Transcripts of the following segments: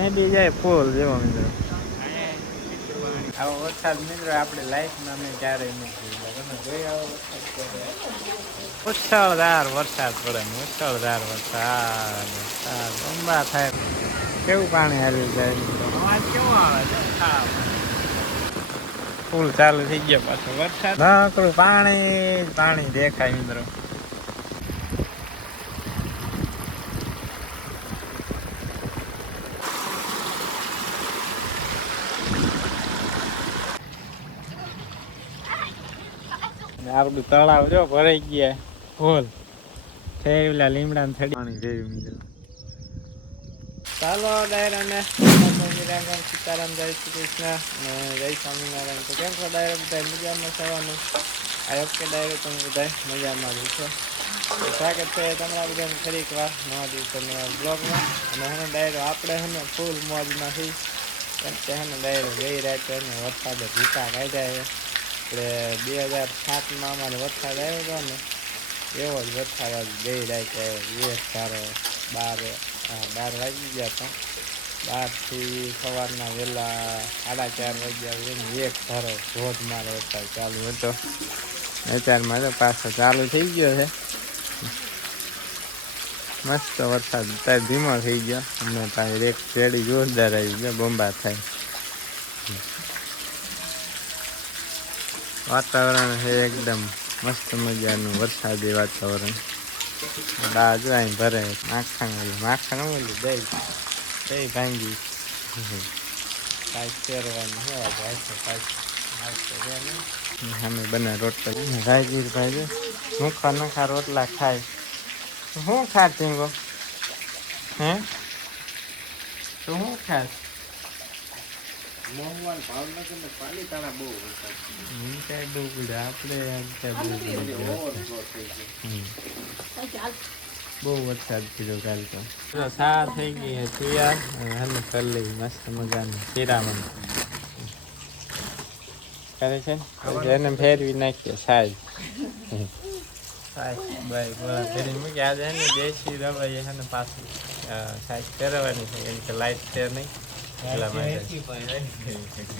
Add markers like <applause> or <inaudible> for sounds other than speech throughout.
નદી જાય ફૂલ જેવો મિત્રો. આવો વરસાદ મિત્રો આપણે લાઈફમાં અમે ક્યારેય નથી તમે જોઈ આવો વરસાદ વરસાદ પડે મુશળધાર વરસાદ વરસાદ. અંબા થાય. કેવું પાણી હાલી જાય? અવાજ કેવો આવે છે? ફૂલ ચાલુ થઈ ગયો પાછો વરસાદ. નકરું પાણી પાણી દેખાય મિત્રો. આપણું તળાવ જો ભરાઈ ગયા. ફૂલ ઠેરવેલા લીમડા ને થડી. પાણી જેવી મિત્રો ચાલો ડાયરાને. મીરાંગણ સીતારામ જય શ્રી કૃષ્ણ. અને જય સ્વામિનારાયણ. તો કેમ છો ડાયરા બધા મજામાં થવાનું આ વખતે ડાયરો તમે બધા મજામાં છો. સ્વાગત છે તમારા બધાને ફરી એક નવા દિવસે બ્લોગમાં. અને હવે ડાયરો આપણે હને ફૂલ મોજમાં થઈ કેમ કે હને ડાયરો ગઈ રાતે વરસાદે ભૂકા કાઢ્યા છે. આપણે બે હજાર સાતમાં અમારે વરસાદ આવ્યો હતો ને એવો જ વરસાદ આજ ગઈ રાતે એક ધારો બાર હા, બાર વાગી ગયા હતા. બારથી સવારના વહેલા સાડા ચાર વાગ્યા એમ એક ધારો ધોધમાર વરસાદ ચાલુ હતો. અત્યારમાં તો પાછો ચાલુ થઈ ગયો છે. મસ્ત વરસાદ ત્યારે ધીમો થઈ ગયો. અમને ત્યાં એક શેરડી જોરદાર આવી ગયો બોમ્બા થાય. વાતાવરણ છે એકદમ મસ્ત મજાનું, વરસાદી વાતાવરણ. બા અહીં ભરે, માખણ ઓલું માખણ ઓલું દહીં દહીં ભાંગી. કાંઈ ફેરવાનું છે જાય છે, કાંઈ અમે બને રોટલા. રાયગીરભાઈ જો મુખા નખા રોટલા ખાય. શું ખા ટીંગો હે? તું શું ખાસ હમ, બહુ ડૂબડા આપણે ડૂબડા હમ. બહુ વરસાદ પીધો કાલ તો. સા થઈ ગઈ અને હમે કરી લઈ મસ્ત મજાની શિરામણ કરે છે ને? એને ફેરવી નાખીએ સાઈઝ સાઈઝ બાય બોલા ફેરી મૂકી. આજે એને દેશી રવાઈ છે ને પાછું. સાઈઝ ફેરવવાની છે કેમ કે લાઈટ છે નહીં.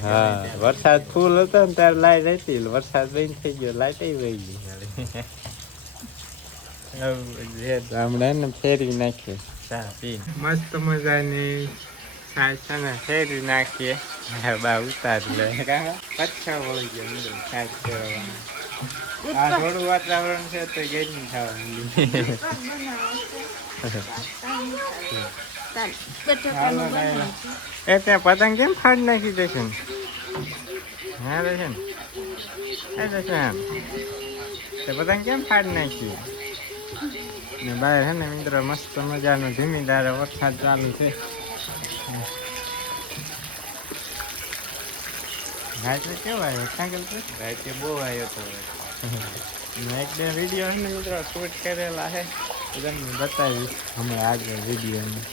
હા વરસાદ ફૂલ હતો ને ત્યારે લાઈટ હતી વરસાદ બંધ થઈ ગયો લાઈટ વહી ગઈ. હમણાં ને ફેરવી નાખીએ. મસ્ત મજાની ચા છે ને ફેરવી નાખીએ. બા ઉતારી લે. પચ્છા વળી ગયો ફેરવવાનો આ થોડું વાતાવરણ છે તો હાલો ડાયરો. <laughs> એ ત્યાં પતંગ કેમ ફાડી નાખી દેશે ને? હા દેશે ને. એ દેશે તે પતંગ કેમ ફાડી નાખી? ને બહાર હે ને મિત્રો મસ્ત મજાનો ધીમી ધારે વરસાદ ચાલુ છે. રાત્રે કેવો આવ્યો? કાંગલ પર રાત્રે બહુ આવ્યો હતો <laughs> મેં એક બે વીડિયો છે ને મિત્રો શૂટ કરેલા છે. એ તમને બતાવીશ. હમણાં આગળ વિડીયોમાં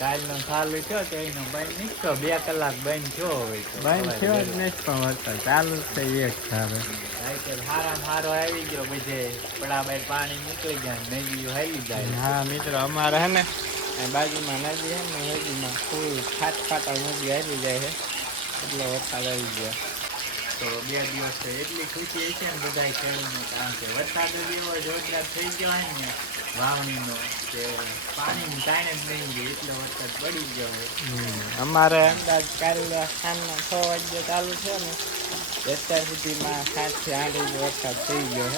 કાલનો ચાલુ થયો તો એનો બંધ નીકળ્યો. બે કલાક બંધ થયો હોય તો. બંધ થયો જ નથી પણ વરસાદ ચાલુ જ છે, એક ધારે. રાતે હારામાં હારો આવી ગયો બધે પડાબાઈ પાણી નીકળી જાય નદીઓ હાલી જાય હા મિત્રો અમારે હે ને અહીં બાજુમાં નદી હે ને નદીમાં ફૂલ ખાટ ખાટા નદી આવી જાય છે એટલો વરસાદ આવી ગયો તો બે દિવસ તો એટલી ખુશી છે ને બધા ખેડૂતને કારણ કે વરસાદ જ એવો જોરદાર થઈ ગયો હોય ને વાવણીનો કે પાણીની તાણે જ નહીં ગઈ એટલો વરસાદ પડી ગયો હોય હમ. અમારે અંદાજ કાલે સાંજના છ વાગ્યે ચાલુ છે ને અત્યાર સુધીમાં સાતથી આઠ ઇંચ વરસાદ થઈ ગયો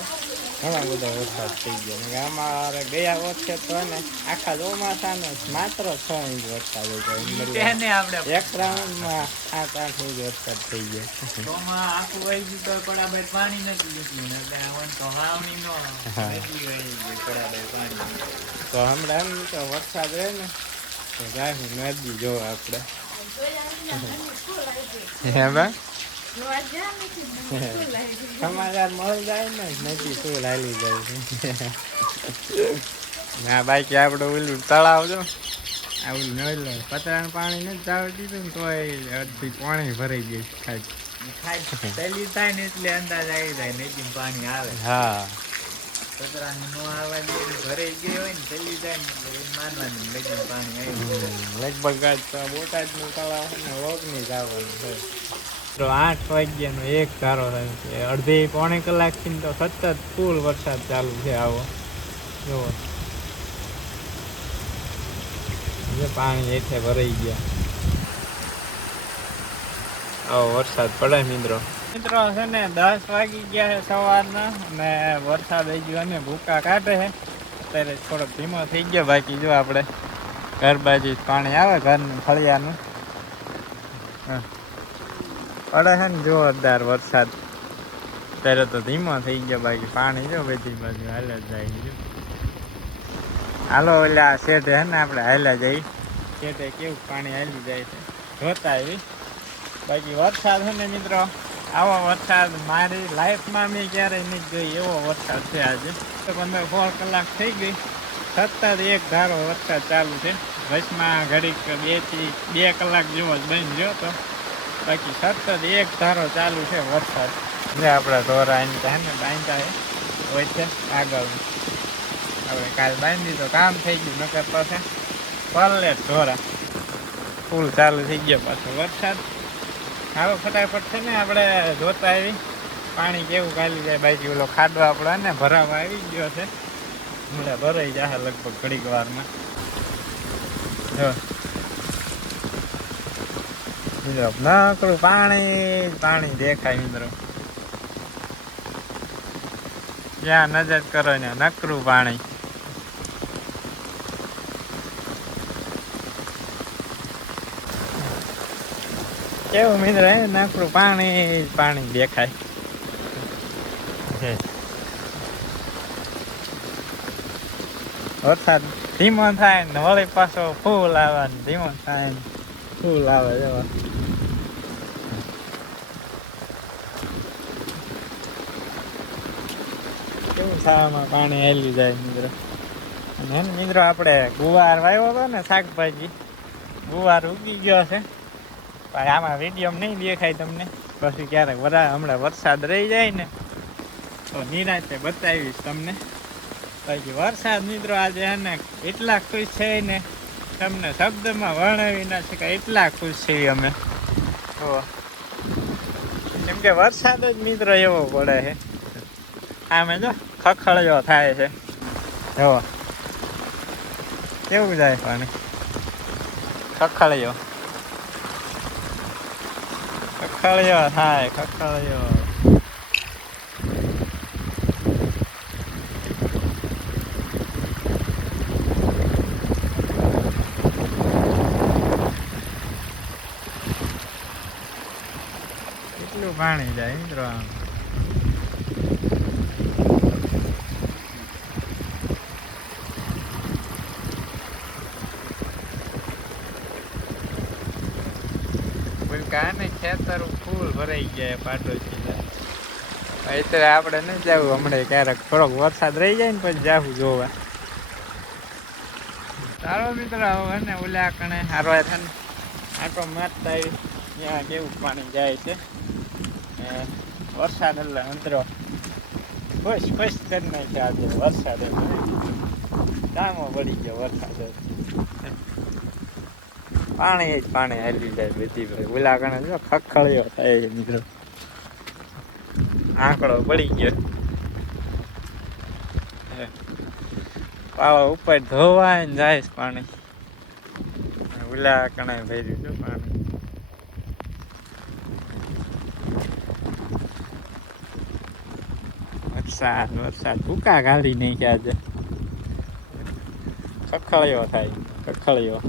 છે ઘણો બધો વરસાદ થઈ ગયો. ને અમારે ગયા વર્ષે તો ને આખા ચોમાસાને માત્ર છ ઇંચ વરસાદ હતો. એક રાઉન્ડમાં સાત આઠ ઇંચ વરસાદ થઈ ગયો. આખું વહી ગયું તો પડાબાઈ પાણી નથી ને હવે તો પડાબાઈ પાણી. તો હમણાં એમ તો વરસાદ રહે ને તો જાય નદી જો આપણે. હે બા સમાચાર મળી જાય ને નદી શું લાલી જાય. ના બાકી આપણે ઓલું તળાવ જો આ ઓલું નળ પતરાનું પાણી નથી જાવ દીધું ને અડધી પાણી ભરાઈ ગયું ખાલી પેલી થાય ને એટલે અંદાજ આવી જાય નદીમાં પાણી આવે. હા. કચરાની નો આવવા દે ભરાઈ ગઈ હોય ને પેલી જાય ને એટલે માનવાનું પાણી આવી લગભગ બોટાદનું તળાવ ને ને ઓગણી જવાનું છે. તો આઠ વાગ્યાનો એક ધારો થાય છે. અડધી પોણે કલાકથી તો સતત ફૂલ વરસાદ ચાલુ છે આવો. જુઓ. પાણી હેઠે ભરાઈ ગયા. આવો વરસાદ પડે મિત્રો. મિત્રો, છે ને, દસ વાગી ગયા છે સવારના અને વરસાદ આવી ગયો અને ભૂકા કાઢે છે. અત્યારે થોડોક ધીમો થઈ ગયો, બાકી જો આપણે ઘર બાજુ પાણી આવે ઘરનું ફળિયાનું. હા. પડે છે ને જોરદાર વરસાદ. ત્યારે તો ધીમો થઈ ગયો બાકી પાણી જો બધી બાજુ હાલે જાય ગયું હાલો, ઓલા શેઠે હે ને આપણે હાલ્યા જઈ શેઠે કેવું પાણી હાલી જાય છે? જોતા આવી. બાકી વરસાદ છે ને મિત્રો, આવો વરસાદ મારી લાઈફમાં મેં ક્યારેય નહીં જોઈ એવો વરસાદ છે આજે. તો પંદર સોળ કલાક થઈ ગઈ. સતત એક ધારો વરસાદ ચાલુ છે. વચમાં ઘડીક બેથી બે કલાક જેવો જ બંધ ગયો તો. બાકી સતત એક ધારો ચાલુ છે વરસાદ. ને આપણા ઢોરા એની ને બાંધતા હોય છે, આગળ. આપણે કાલ બાંધી તો કામ થઈ ગયું, નકર પાસે પલ્લે ઢોરા. ફૂલ ચાલુ થઈ ગયો પાછો વરસાદ. હવે ફટાફટ છે ને આપણે જોતા આવી. પાણી કેવું કાલી જાય, બાકી ઓલો ખાડો આપણા ને ભરાવા આવી ગયો છે. હમણાં ભરાઈ જશે લગભગ ઘડીક વારમાં. જો. મિત્રો નકરું પાણી પાણી દેખાય મિત્રો. જ્યાં નજર કરો ને નકરું પાણી. કેવું મિત્ર, હે? નકરું પાણી પાણી દેખાય. વરસાદ ધીમો થાય ને વળી પાછો ફૂલ આવે ધીમો થાય ને ફૂલ આવે જવા કેવું પાણી હેલી જાય મિત્રો. અને મિત્રો, આપણે ગુવાર વાવ્યો હતો ને શાકભાજી, ગુવાર ઉગી ગયો છે. પણ આમાં વીડિયો નહીં દેખાય તમને. પછી ક્યારેક વરા, હમણાં વરસાદ રહી જાય ને, તો નિરાતે બતાવીશ તમને. બાકી વરસાદ મિત્રો આજે હે એટલા ખુશ છે ને, તમને શબ્દમાં વર્ણવી ના શકાય, એટલા ખુશ છીએ અમે. તો, કેમ કે વરસાદ જ મિત્રો એવો પડે છે. આમે જો ખખડજો થાય છે. જો. કેવું જાય પાણી? ખખડ્યો ખખડ્યો થાય કેટલું પાણી જાય મિત્રો આમ કાને ખેતર ફૂલ પાટોશી અત્યારે આપણે નહીં જવું, હમણાં ક્યારેક થોડોક વરસાદ રહી જાય ને પછી જાવું જોવા. સારો મિત્ર, હવે ને ઓલા કણે સારો થાય ને મારતા ત્યાં કેવું પાણી જાય છે. વરસાદ એટલે અંતરો. ખુશ ખુશ કરી નાખ્યા આજે વરસાદ ટામો પડી ગયો વરસાદ પાણી જ પાણી હાલી જાય બધી ઓલા કણે જો ખખડ્યો થાય છે, મિત્રો. આંકડો પડી ગયો. પાવા ઉપર ધોવાય ને જાય પાણી. ઓલા કણે ભર્યું છે પાણી. વરસાદ વરસાદ. ભૂકા કાઢી નાખ્યા આજે ખખડ્યો થાય, ખખડ્યો.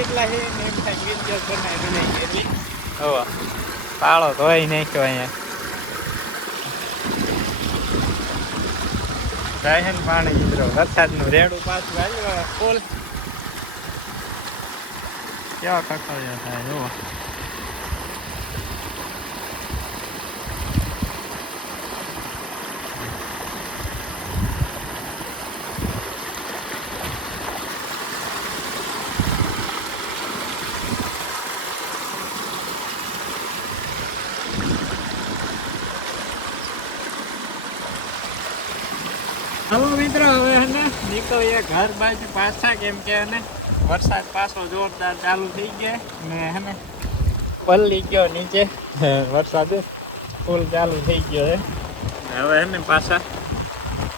કેટલા છે? ને બધા પાળો ધોઈ નાખ્યો અહીંયા. જાય ને પાણી વરસાદનું રેડું પાછું આવ્યું કોલ કેવા કકડિયા થાય જોવા હલો મિત્રો હવે હે ને નીકળીએ ઘર બાજુ પાછા કેમ કે હે ને વરસાદ પાછો જોરદાર ચાલુ થઈ ગયા ને હે પલ્લી ગયો નીચે. વરસાદ ફૂલ ચાલુ થઈ ગયો હે. હવે હે ને પાછા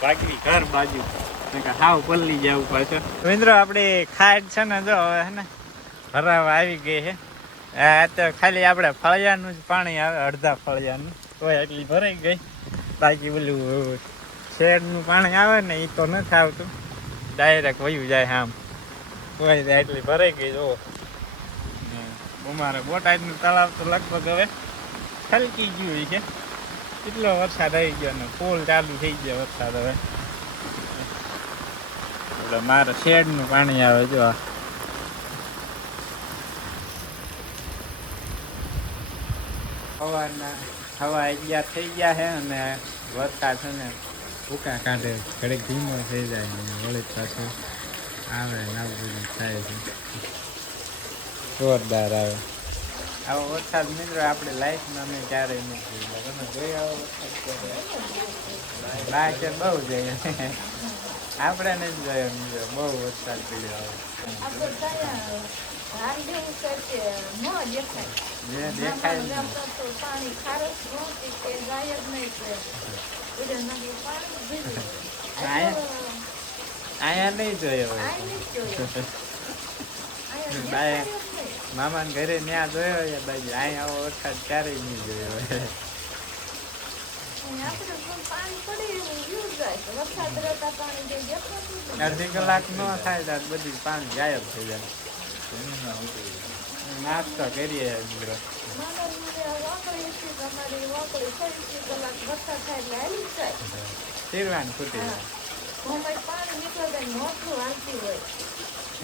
બાકી ઘર બાજુ. કે હાવ પલ્લી જવું પાછું. મિત્રો આપણી ખાડ છે ને જો હવે હે ને ભરાવા આવી ગઈ છે આ તો ખાલી આપણે ફળિયાનું જ પાણી આવે અડધા ફળિયાનું. તોય એટલી ભરાઈ ગઈ. બાકી ઓલું શેડનું પાણી આવે ને એ તો નથી આવતું. ડાયરેક્ટ વયું જાય આમ. કોઈ એટલી ભરાઈ ગઈ જો અમારે બોટાદનું તળાવ તો લગભગ હવે ખલકી ગયું છે કેટલો વરસાદ આવી ગયો ને ફૂલ ચાલુ થઈ ગયો વરસાદ હવે. એટલે મારે શેડનું પાણી આવે જો આ સવારના હવા અગિયાર થઈ ગયા છે અને વરસાદ છે ને ભૂકા કાઢે ઘડીક ધીમો થઈ જાય ને વળી પાછું આવે ને આવું બધું થાય છે. જોરદાર આવે. આવો વરસાદ મિત્રો આપણે લાઈફમાં અમે ક્યારેય નથી તમે જોઈ આવો વરસાદ છે બહુ જોઈએ આપણે નથી જોયો મિત્રો બહુ વરસાદ પડ્યો આવે. જે દેખાય ગાય નહીં છે જોયો. બાય. મામાને ઘરે ત્યાં જોયો હોય બાજુ અહીંયા આવો વરસાદ ક્યારેય નહીં જોયો. અડધી કલાક ન થાય બધી પાણી ગાયબ થઈ જાય. નાસ્તો કરીએ મિત્રો. મારા ખૂટી જાય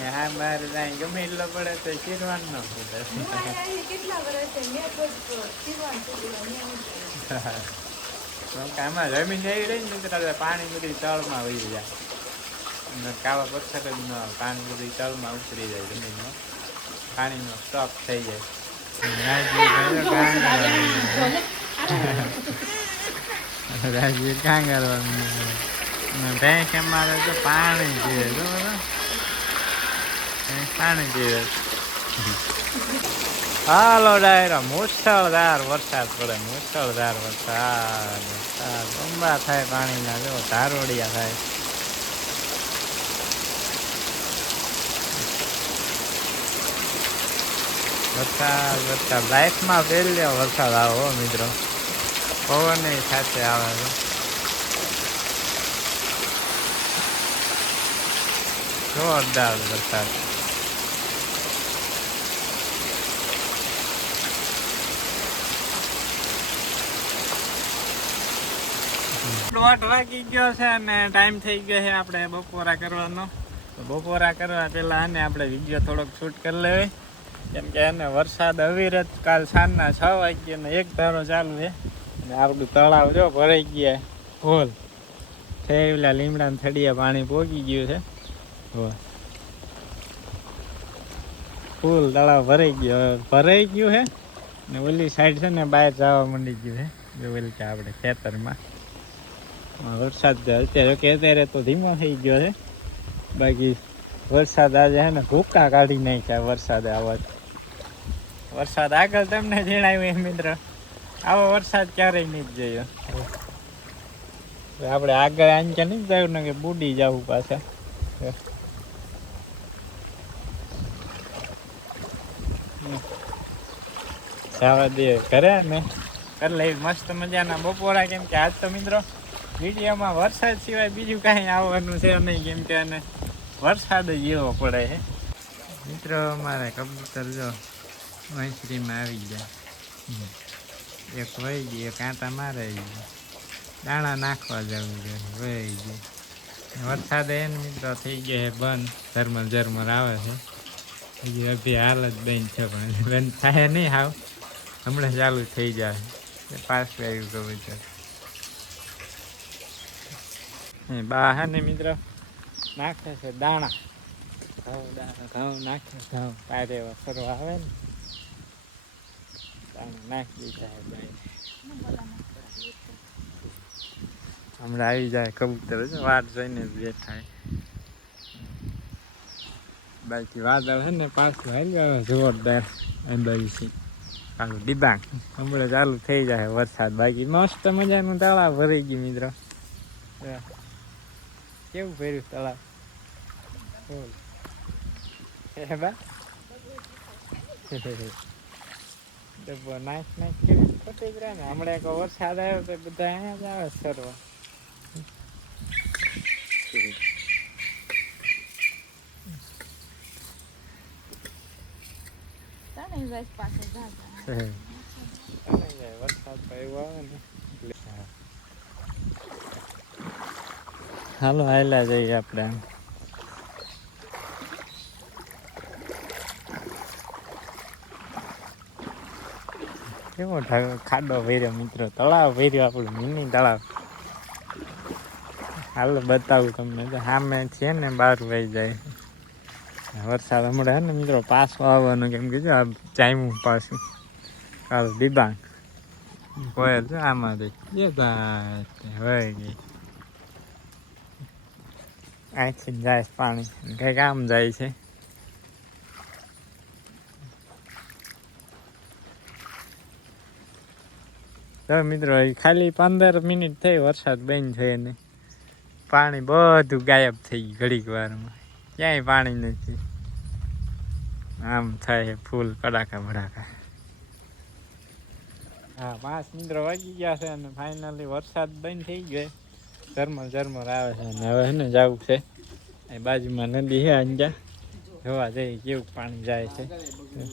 હા. મારે જાય ગમે એટલો પડે તો શીરવાન ન ફૂટે હું અહીંયા આવી કેટલા વર્ષ છે મેં કોઈ જીવન સુધી મેં નથી. તો કે આમાં જમીન એવી રહી ને મિત્રો પાણી બધી તળમાં વહી જાય. કાવા પથ્થર જ ન પાણી બધી તળમાં ઉતરી જાય જમીનમાં. પાણીનો સ્ટોક થઈ જાય. રાજ્ય કાં કરવાનું ભેંસ અમારે તો પાણી પીવે તો પાણી પીવે હાલો ડાયરો મુસળધાર વરસાદ પડે મુસળધાર વરસાદ વરસાદ. લંબા થાય પાણીના, જો ધારોડિયા થાય. વરસાદ વરસાદ. લાઈફમાં પહેલો વરસાદ આવો, મિત્રો. પવન સાથે આવે છે. જોરદાર વરસાદ. દોઢ વાગી ગયો છે અને ટાઈમ થઈ ગયો છે આપણે બપોરા કરવાનો. બપોરા કરવા પેલા આને આપણે વીડિયો થોડોક શૂટ કરી લેવે. કેમ કે એને વરસાદ અવિરત કાલ સાંજના છ વાગ્યે ને એક ધારો ચાલુ છે. અને આપણું તળાવ જો ભરાઈ ગયા. ફૂલ થયેલા લીમડા થડિયા પાણી પોગી ગયું છે. ફૂલ તળાવ ભરાઈ ગયો. ભરાઈ ગયું છે ને ઓલી સાઈડ છે ને બહાર જવા માંડી ગયું છે. જો ઓલી કે આપણે ખેતરમાં. વરસાદ અત્યારે કે અત્યારે તો ધીમો થઈ ગયો છે. બાકી વરસાદ આજે છે ને ભૂકા કાઢી નાખ્યા વરસાદ આવવાથી વરસાદ આગળ તમને જણાવ્યું એમ મિત્ર. આવો વરસાદ ક્યારેય નહીં જયો. જોયો આપણે આગળ આંચે નહીં જવું ને કે બુડી જવું પાછા. જવા દે ઘરે ને. કરી લઈ મસ્ત મજાના બપોરા કેમ કે આજ તો મિત્રો વિડીયોમાં વરસાદ સિવાય બીજું કાંઈ આવવાનું છે નહીં કેમ કે અને વરસાદ જ એવો પડે છે. મિત્રો અમારે કબૂતર જો વંશરીમાં આવી ગયા હમ. એક વહી ગઈ એક કાંટા મારે દાણા નાખવા જવું છે વહી ગઈ. વરસાદ એને મિત્રો થઈ ગયો છે બંધ. ઝરમર ઝરમર આવે છે હજી અભી હાલ જ બેન છે પણ બેન થાય નહીં હાવ. હમણાં ચાલુ થઈ જાય. પાસ આવ્યું તો વિચાર એ બા હે ને મિત્રો. નાખે છે દાણા. ઘઉં દાણા ઘઉં નાખે ઘઉં. તારે એવા ફરવા આવે ને. હમણાં આવી જાય કબૂતર વાટ જોઈને બેઠા બાકી વાદળ છે ને, પાછું હાલ્યું આવે, જોરદાર. અંબાજી ચાલુ ડિબાંગ. હમણાં ચાલુ થઈ જાય વરસાદ. બાકી મસ્ત મજાનું તળાવ ભરાઈ ગયું, મિત્રો. કેવું ભર્યું તળાવ. હે, બા. નાખ કરી ખોટી જ રહે ને. હમણાં એક વરસાદ આવ્યો તો બધા અહીંયા જ આવે સરવા. તને બસ પાસે જાતા ચાલે જાય વરસાદ તો એવો આવે ને એટલે હા. હાલો હાલ્યા જઈએ આપણે આમ. કેવો ખાડો ભર્યો મિત્રો? તળાવ ભર્યો આપણું મિની તળાવ. હાલ બતાવું તમને સામે છે ને બહાર વહી જાય. વરસાદ હમણાં ને મિત્રો, પાછો આવવાનો કેમ કે આ ચાયમું પાછું. કાલ દીબાંગ કોયલ છે આમાંથી હોય ગઈ અહીંથી જાય પાણી. કંઈક આમ જાય છે. તો મિત્રો ખાલી પંદર મિનિટ થઈ, વરસાદ બંધ થઈ ને. પાણી બધું ગાયબ થઈ ગયું ઘડીક વારમાં. ક્યાંય પાણી નથી. આમ થાય ફૂલ કડાકા ભડાકા. હા, પાંચ મિત્રો વાગી ગયા છે અને ફાઇનલી વરસાદ બંધ થઈ ગયો ઝરમર ઝરમર આવે છે અને હવે એને જવું છે. એ બાજુમાં નદી છે અંજા. જોવા જઈએ કેવું પાણી જાય છે. ને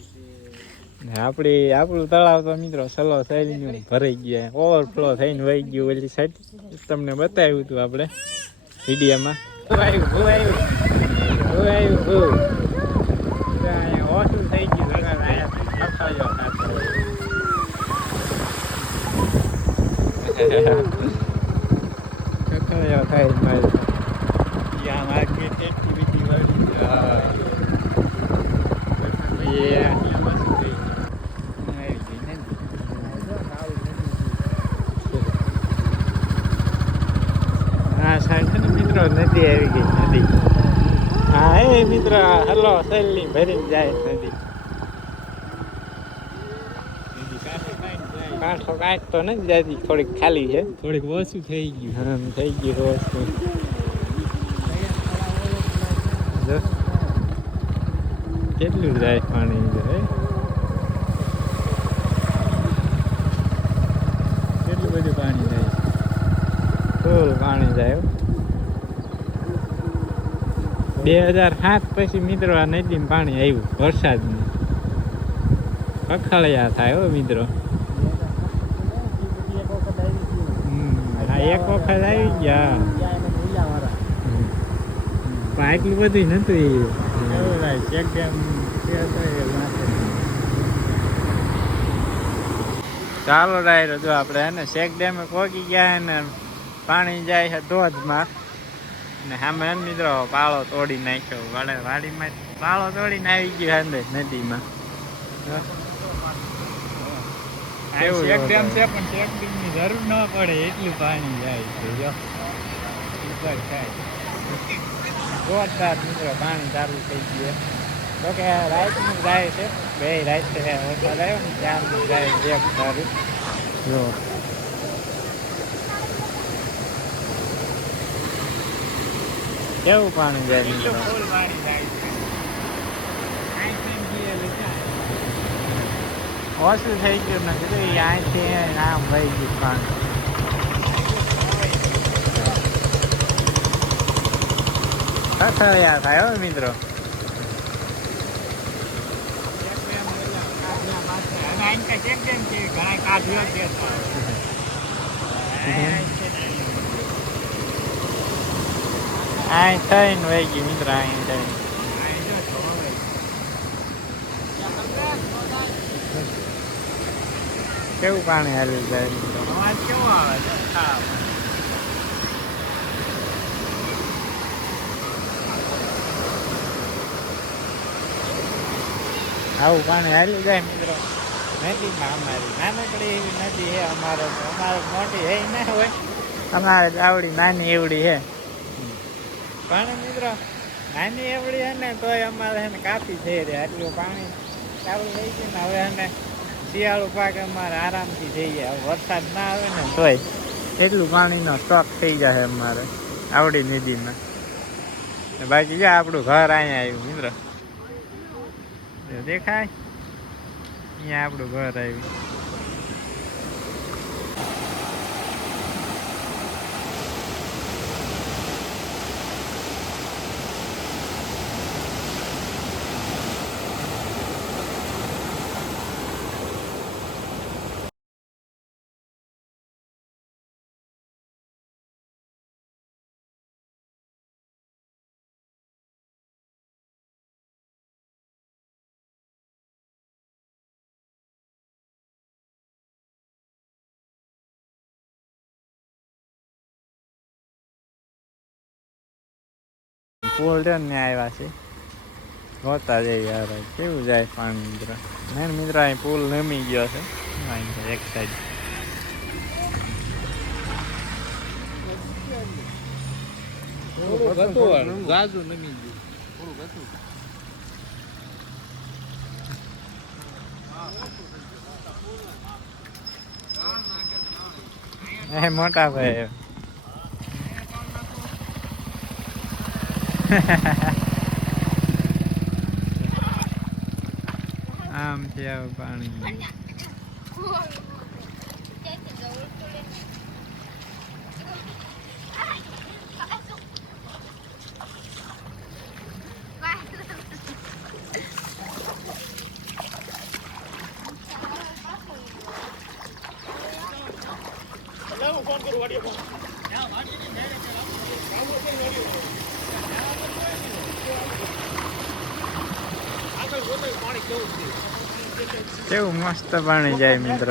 આપણી આપણું તળાવ તો મિત્રો સલો થઈને ભરાઈ ગયા. ઓવરફ્લો થઈને વહી ગયું. ઓલી સાઈડ તમને બતાવ્યું હતું આપણે વિડીયામાં. ઓછું થઈ ગયું થાય મારે યા માર્કેટ એક્ટિવિટી વાળી એ આટલા મસ્ત થઈ આવી ગઈ ને હા સાહેબ છે ને મિત્રો નદી આવી ગઈ નદી. હા એ મિત્ર હલો સહેલી ભરીને જાય નદી. કાંઠો કાંઠ તો નથી જતી થોડીક ખાલી છે. થોડીક ઓછું થઈ ગયું. હા થઈ ગયું ઓછું. કેટલું જાય પાણી જાય કેટલું બધું પાણી જાય ફૂલ પાણી જાય. બે હજાર સાત પછી મિત્રો આ નદીમાં પાણી આવ્યું. વરસાદનું. કખળિયા થાય હો મિત્રો. એક વખત આવી ગયા. પણ આટલું બધું નતું ચાલો ડાયરો જો આપણે એને શેક ડેમે પહોંચી ગયા ને પાણી જાય છે ધોધમાં. ને સામે હે ને મિત્રો પાળો તોડી નાખ્યો વાડે વાડીમાં પાળો તોડીને આવી ગયો અંદર નદીમાં જો. કેવું ચેક જો ડેમ તો. છે પણ ચેક ડેમની જરૂર ન પડે એટલું પાણી જાય છે જો ઉપર થાય જોરદાર મિત્રો પાણી ચાલુ થઈ ગયું તો કે રાતનું જાય છે બે રાત વરસાદ આવ્યો ને ત્યારનું જાય એક સારું જો કેવું પાણી જાય મિત્રો એટલું ફૂલ પાણી જાય છે અહીંથી ગીએ લીધા. ઓછું થઈ ગયું નથી તો એ અહીંથી આમ વહી ગયું પાણી કથળિયા થાય હો મિત્રો ચેક ડેમ ઓલા કાઢલા પાસે. અને અહીં કાંઈ ચેક ડેમ છે ઘણા કાઢ્યો છે આ ત્રણ વાગી મિત્ર અહીં ત્રણ કેવું પાણી હાલે જાય અવાજ કેવો આવે છે આવું પાણી હાલી જાય મિત્રો નદીમાં અમારી નાનકડી એવી નદી હે અમારે અમારે મોટી હે ના હોય અમારે આવડી નાની એવડી હે પણ મિત્રો, નાની એવડી છે ને, તોય અમારે છે ને કાફી થઈ રહ્યા આટલું પાણી ચાલુ થઈ ગયું ને, હવે અને શિયાળુ પાક અમારે આરામથી થઈ જાય. વરસાદ ના આવે ને, તોય એટલું પાણીનો સ્ટોક થઈ જાય અમારે, આવડી નદીમાં બાકી જા આપણું ઘર અહીંયા આવ્યું મિત્રો. દેખાય? અહીંયા આપણું ઘર આવ્યું. પુલ છે ને આવ્યા છે. ગોતા જઈએ યાર કેવું જાય પાણી મિત્ર. મેન મિત્ર અહીં પુલ નમી ગયો છે. એક સાઈડ મોટા ભાઈ. આમ છે પાણી <laughs> કેવું મસ્ત પાણી જાય મિત્ર.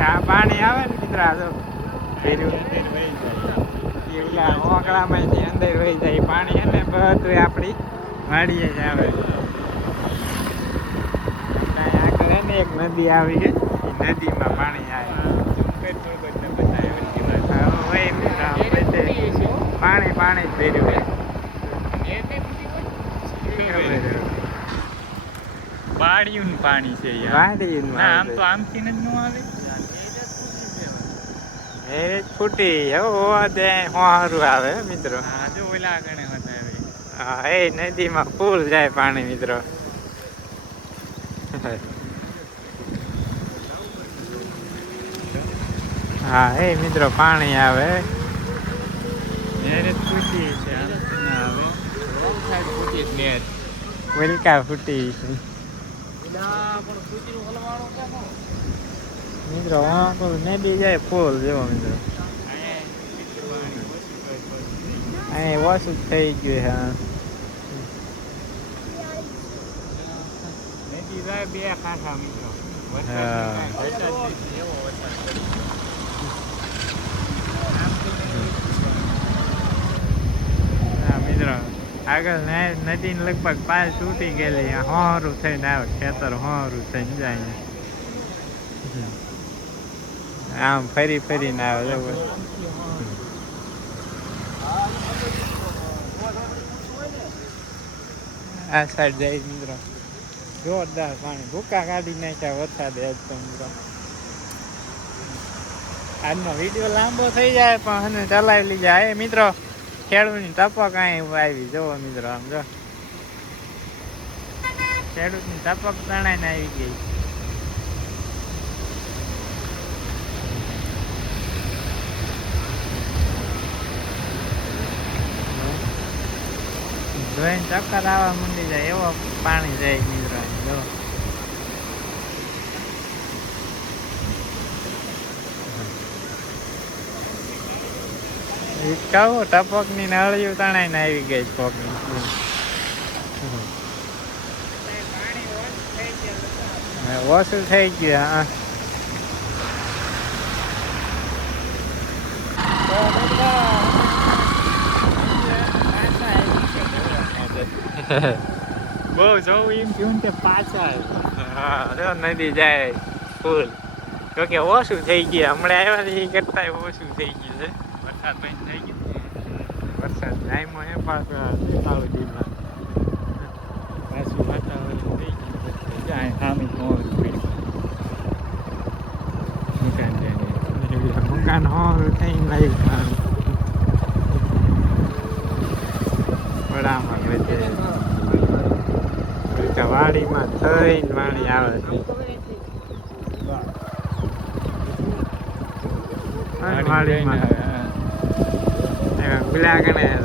આ પાણી આવે ને મિત્ર, આ જો પેલા ઓકળામાંથી અંદર વહી જાય પાણી અને બધું આપણી વાડીએ જ આવે. આગળ ને, એક નદી આવી ગઈ નદીમાં પાણી આવે હા, હોય મિત્ર આમ બધે પાણી પાણી જ પાણી છે ના આમ આવે. જ ન આવે. એ ફૂટી હો દે હોરું આવે મિત્રો. હા જો ઓલા આગળ હા એ નદીમાં ફૂલ જાય પાણી મિત્રો. હા એ મિત્રો પાણી આવે. નેર ફૂટી છે આમ. તો ના સાઈડ ફૂટી જ નેર વેલકા ફૂટી છે. મિત્રો હા નદી જાય ફૂલ જેવો મિત્રો. અહીં ઓછું થઈ ગયું હા. જાય બે કાંઠા મિત્રો. હા. વરસાદ એવો વરસાદ હા મિત્રો આગળ ને- લગભગ પાય તૂટી ગયેલી. હોરું થઈને આવે, ખેતર હોરું થઈને જાય. આમ ફરી ફરીને આવે, જો આ સાઈડ જાય મિત્રો. જોરદાર પાણી. ભૂકા કાઢી નાખ્યા વરસાદ તો, મિત્રો. આજનો વીડિયો લાંબો થઈ જાય, પણ ચલાવી લીધા. એ મિત્રો. ખેડૂતની ટપક અહીં આવી. જોવો મિત્રો, આમ જો. ખેડૂતની ટપક તણાઈને આવી ગઈ. જોઈને ચક્કર આવવા માંડી જાય, એવો પાણી જાય મિત્રો જો. કહું ટપકની નળિયું તણાઈ ને આવી ગઈ પગ ઓછું થઈ ગયું હા બહુ જવું એમ થયું ને કે પાછા હા જો નદી જાય ફૂલ તો કે ઓછું થઈ ગયું હમણાં આવ્યા ને એ કરતા ઓછું થઈ ગયું છે વરસાદ બંધ થઈ ગયો વરસાદ જાયમાં એ પાછું કાળું દીમાં પાછું વાતાવરણ થઈ ગયું પછી જાય સામે મોર પડી મકાન જાય મકાન હોલ થઈ લાગ્યું વડામાં બધે ઉલટા વાડીમાં થઈને વાડી આવે છે અને વાડીમાં એમાં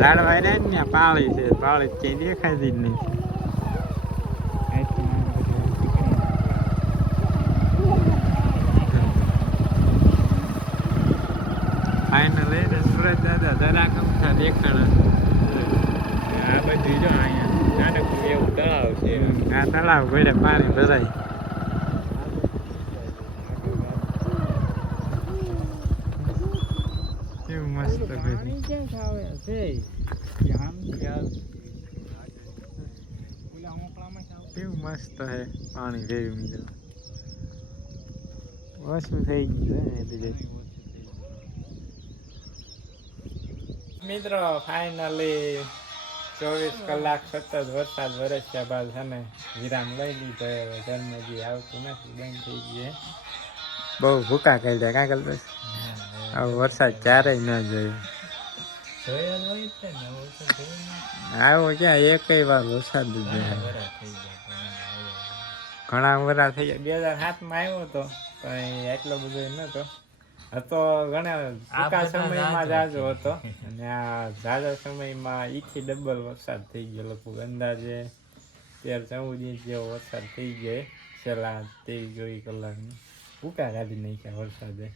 પેલા કણે ઝાડવા રહ્યા ને ત્યાં પાળી છે પાળી ક્યાંય દેખાતી જ નહીં ફાઇનલ એને સુરત દાદા દરા કમથા દેખાણા આ બધું જો અહીંયા નાનકડું એવું તળાવ છે આ તળાવ ગોળે પાણી ભરાય કેવું મસ્ત છે. આમ કેવું મસ્ત હે પાણી ભેગું મિત્રો ઓછું થઈ ગયું છે એટલે મિત્રો ફાઇનલી ચોવીસ કલાક સતત વરસાદ વરસ્યા બાદ છે ને વિરામ લઈ લીધો. હવે જન્મજી આવતું નથી બંધ થઈ ગયું બહુ ભૂકા કરી દે કાંકલ બસ આવો વરસાદ ક્યારેય ન જોયો જોયા જ હોય જ છે ને વરસાદ જોયો આવો ક્યાં એકય વાર વરસાદ ઘણા વરા થઈ ગયા બે હજાર સાતમાં આવ્યો હતો પણ એટલો બધો નતો હતો ઘણા ટૂંકા સમયમાં જાજો જાજો હતો. અને આ ઝાઝા સમયમાં ઈથી ડબલ વરસાદ થઈ ગયો લગભગ અંદાજે તેર ચૌદ ઇંચ જેવો વરસાદ થઈ ગયો. છેલ્લા ત્રેવીસ ચોવીસ કલાકમાં. ભૂકા કાઢી નાખ્યા વરસાદે.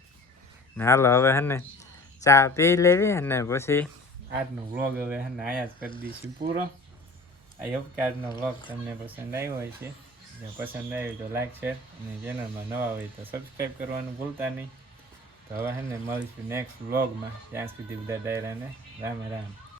હાલો હવે હે ને ચા પી લેવી અને પછી આજનો વ્લોગ હવે હે આયા જ કરી દઈશું પૂરો. આઈ હોપ કે આજનો વ્લોગ તમને પસંદ આવ્યો હોય છે જો પસંદ આવ્યો તો લાઈક, શેર અને ચેનલમાં નવા હોય તો સબસ્ક્રાઈબ કરવાનું ભૂલતા નહીં. તો હવે હે ને મળીશું નેક્સ્ટ વ્લોગમાં. ત્યાં સુધી બધા ડાયરાને રામ રામ.